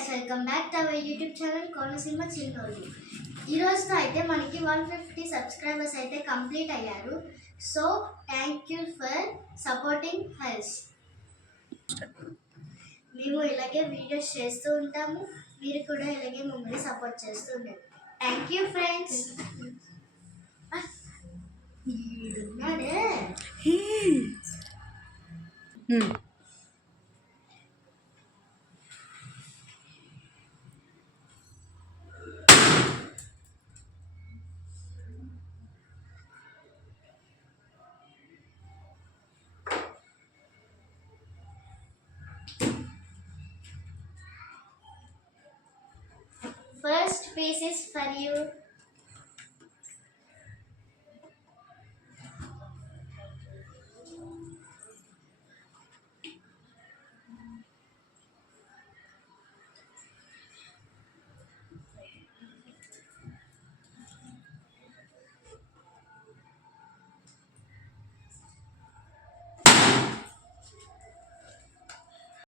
Guys, welcome back to our YouTube channel Konaseema చిన్నోడు. ఈరోజుతో అయితే మనకి 150 సబ్స్క్రైబర్స్ అయితే కంప్లీట్ అయ్యారు. So thank you for supporting has. మేము ఇలాగే వీడియోస్ చేస్తూ ఉంటాము, మీరు కూడా ఇలాగే మమ్మల్ని సపోర్ట్ చేస్తూ ఉండండి. Thank you friends. First piece is for you.